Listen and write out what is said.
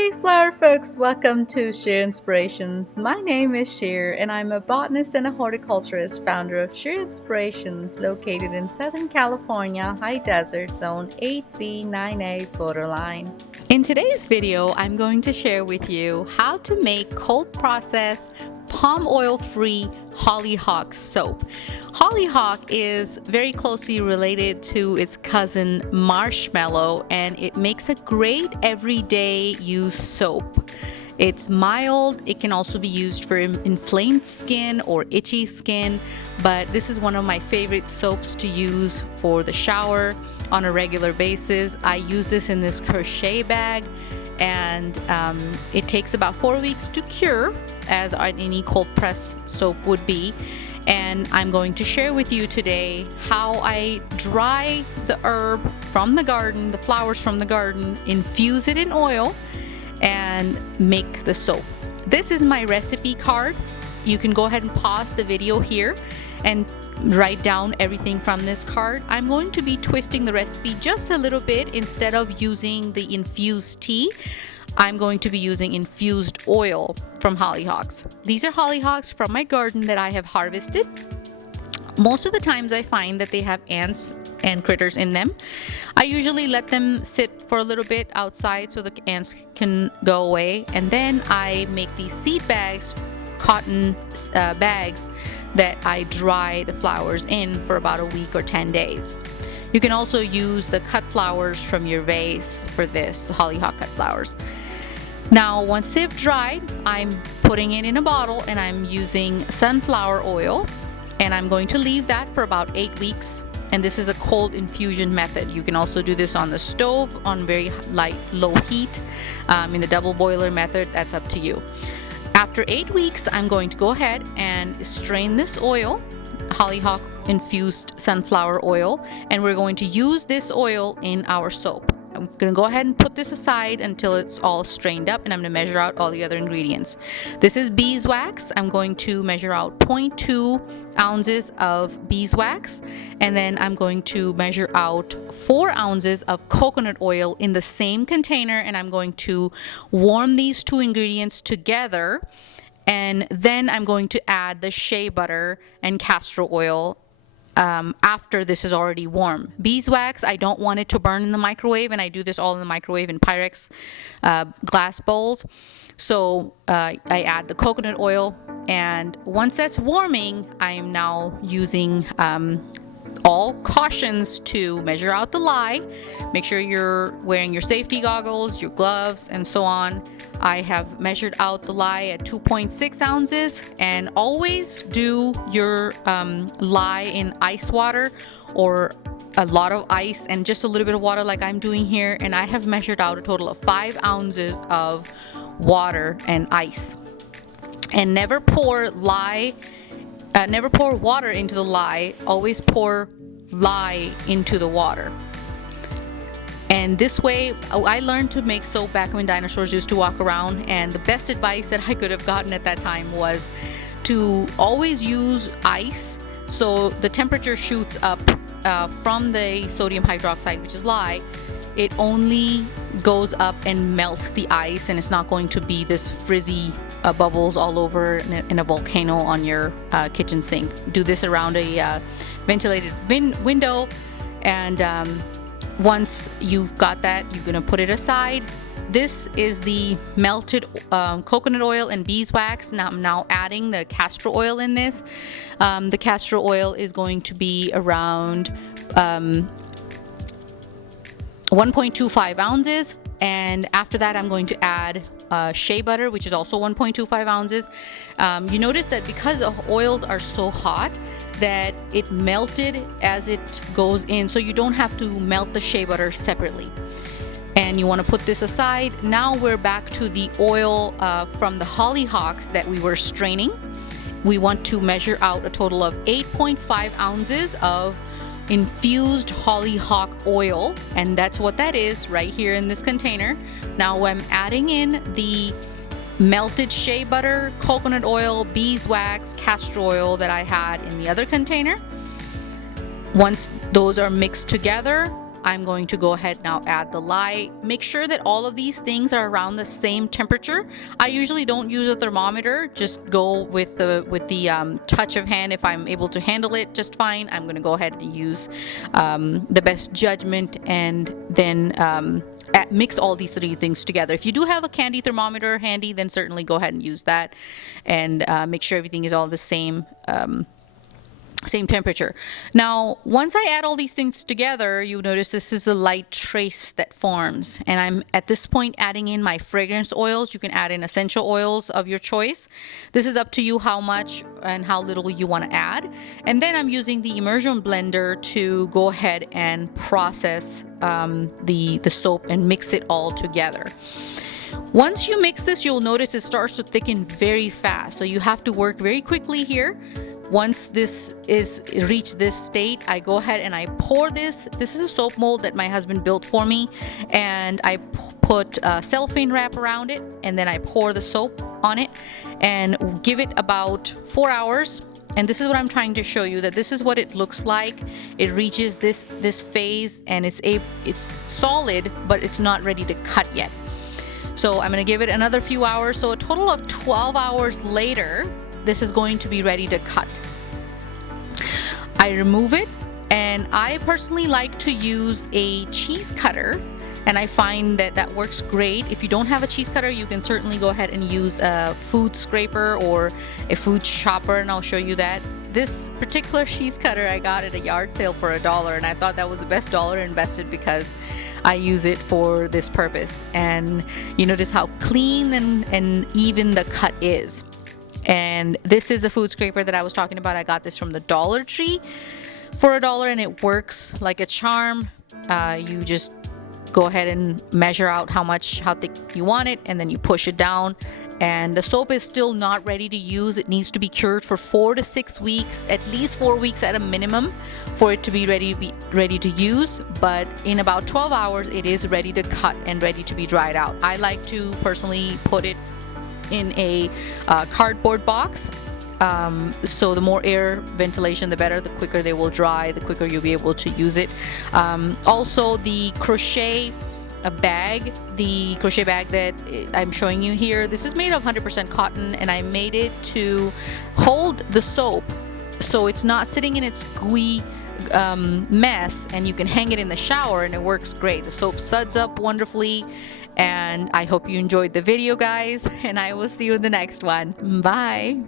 Hey flower folks, welcome to Sheer Inspirations. My name is Sheer and I'm a botanist and a horticulturist, founder of Sheer Inspirations, located in Southern California, High Desert Zone 8B9A borderline. In today's video, I'm going to share with you how to make cold processed palm oil free Hollyhock soap. Hollyhock is very closely related to its cousin marshmallow, and it makes a great everyday use soap. It's mild. It can also be used for inflamed skin or itchy skin, but this is one of my favorite soaps to use for the shower on a regular basis. I use this in this crochet bag, and it takes about 4 weeks to cure, as any cold press soap would be. And I'm going to share with you today how I dry the herb from the garden, the flowers from the garden, infuse it in oil, and make the soap. This is my recipe card. You can go ahead and pause the video here and write down everything from this card. I'm going to be twisting the recipe just a little bit. Instead of using the infused tea, I'm going to be using infused oil from hollyhocks. These are hollyhocks from my garden that I have harvested. Most of the times I find that they have ants and critters in them. I usually let them sit for a little bit outside so the ants can go away, and then I make these seed bags, cotton bags, that I dry the flowers in for about a week or 10 days. You can also use the cut flowers from your vase for this, the hollyhock cut flowers. Now, once they've dried, I'm putting it in a bottle and I'm using sunflower oil, and I'm going to leave that for about 8 weeks. And this is a cold infusion method. You can also do this on the stove on very low heat. In the double boiler method, that's up to you. After 8 weeks, I'm going to go ahead and strain this oil, hollyhock infused sunflower oil, and we're going to use this oil in our soap. I'm going to go ahead and put this aside until it's all strained up, and I'm going to measure out all the other ingredients. This is beeswax. I'm going to measure out 0.2 ounces of beeswax, and then I'm going to measure out 4 ounces of coconut oil in the same container, and I'm going to warm these two ingredients together, and then I'm going to add the shea butter and castor oil after this is already warm. Beeswax, I don't want it to burn in the microwave, and I do this all in the microwave in Pyrex glass bowls. So I add the coconut oil, and once that's warming, I am now using all cautions to measure out the lye. Make sure you're wearing your safety goggles, your gloves, and so on. I have measured out the lye at 2.6 ounces, and always do your lye in ice water, or a lot of ice and just a little bit of water like I'm doing here. And I have measured out a total of 5 ounces of water and ice. And never pour water into the lye. Always pour lye into the water. And this way, I learned to make soap back when dinosaurs used to walk around, and the best advice that I could have gotten at that time was to always use ice, so the temperature shoots up from the sodium hydroxide, which is lye. It only goes up and melts the ice, and it's not going to be this frizzy bubbles all over in a volcano on your kitchen sink. Do this around a ventilated window, and once you've got that, you're going to put it aside. This is the melted coconut oil and beeswax. Now I'm adding the castor oil in this. The castor oil is going to be around 1.25 ounces. And after that, I'm going to add shea butter, which is also 1.25 ounces. You notice that because the oils are so hot, that it melted as it goes in, so you don't have to melt the shea butter separately. And you want to put this aside. Now we're back to the oil from the hollyhocks that we were straining. We want to measure out a total of 8.5 ounces of infused hollyhock oil, and that's what that is right here in this container. Now I'm adding in the melted shea butter, coconut oil, beeswax, castor oil that I had in the other container. Once those are mixed together, I'm going to go ahead now add the lye. Make sure that all of these things are around the same temperature. I usually don't use a thermometer, just go with the touch of hand. If I'm able to handle it just fine, I'm going to go ahead and use the best judgment, and then mix all these three things together. If you do have a candy thermometer handy, then certainly go ahead and use that, and make sure everything is all the same temperature. Now, once I add all these things together, you notice this is a light trace that forms, and I'm at this point adding in my fragrance oils. You can add in essential oils of your choice. This is up to you how much and how little you want to add. And then I'm using the immersion blender to go ahead and process the soap and mix it all together. Once you mix this, you'll notice it starts to thicken very fast, so you have to work very quickly here. Once this is reached this state, I go ahead and I pour this. This is a soap mold that my husband built for me, and I put cellophane wrap around it, and then I pour the soap on it and give it about 4 hours. And this is what I'm trying to show you, that this is what it looks like. It reaches this phase, and it's solid, but it's not ready to cut yet. So I'm going to give it another few hours. So a total of 12 hours later, this is going to be ready to cut. I remove it, and I personally like to use a cheese cutter, and I find that that works great. If you don't have a cheese cutter, you can certainly go ahead and use a food scraper or a food chopper, and I'll show you that. This particular cheese cutter I got at a yard sale for $1, and I thought that was the best dollar invested because I use it for this purpose. And you notice how clean and even the cut is. And this is a food scraper that I was talking about. I got this from the Dollar Tree for $1, and it works like a charm. You just go ahead and measure out how thick you want it, and then you push it down. And the soap is still not ready to use. It needs to be cured for 4 to 6 weeks, at least 4 weeks at a minimum, for it to be ready to use. But in about 12 hours, it is ready to cut and ready to be dried out. I like to personally put it in a cardboard box. So the more air ventilation, the better. The quicker they will dry, the quicker you'll be able to use it. Also, the crochet bag that I'm showing you here, this is made of 100% cotton, and I made it to hold the soap so it's not sitting in its gooey mess, and you can hang it in the shower, and it works great. The soap suds up wonderfully. And I hope you enjoyed the video, guys, and I will see you in the next one. Bye.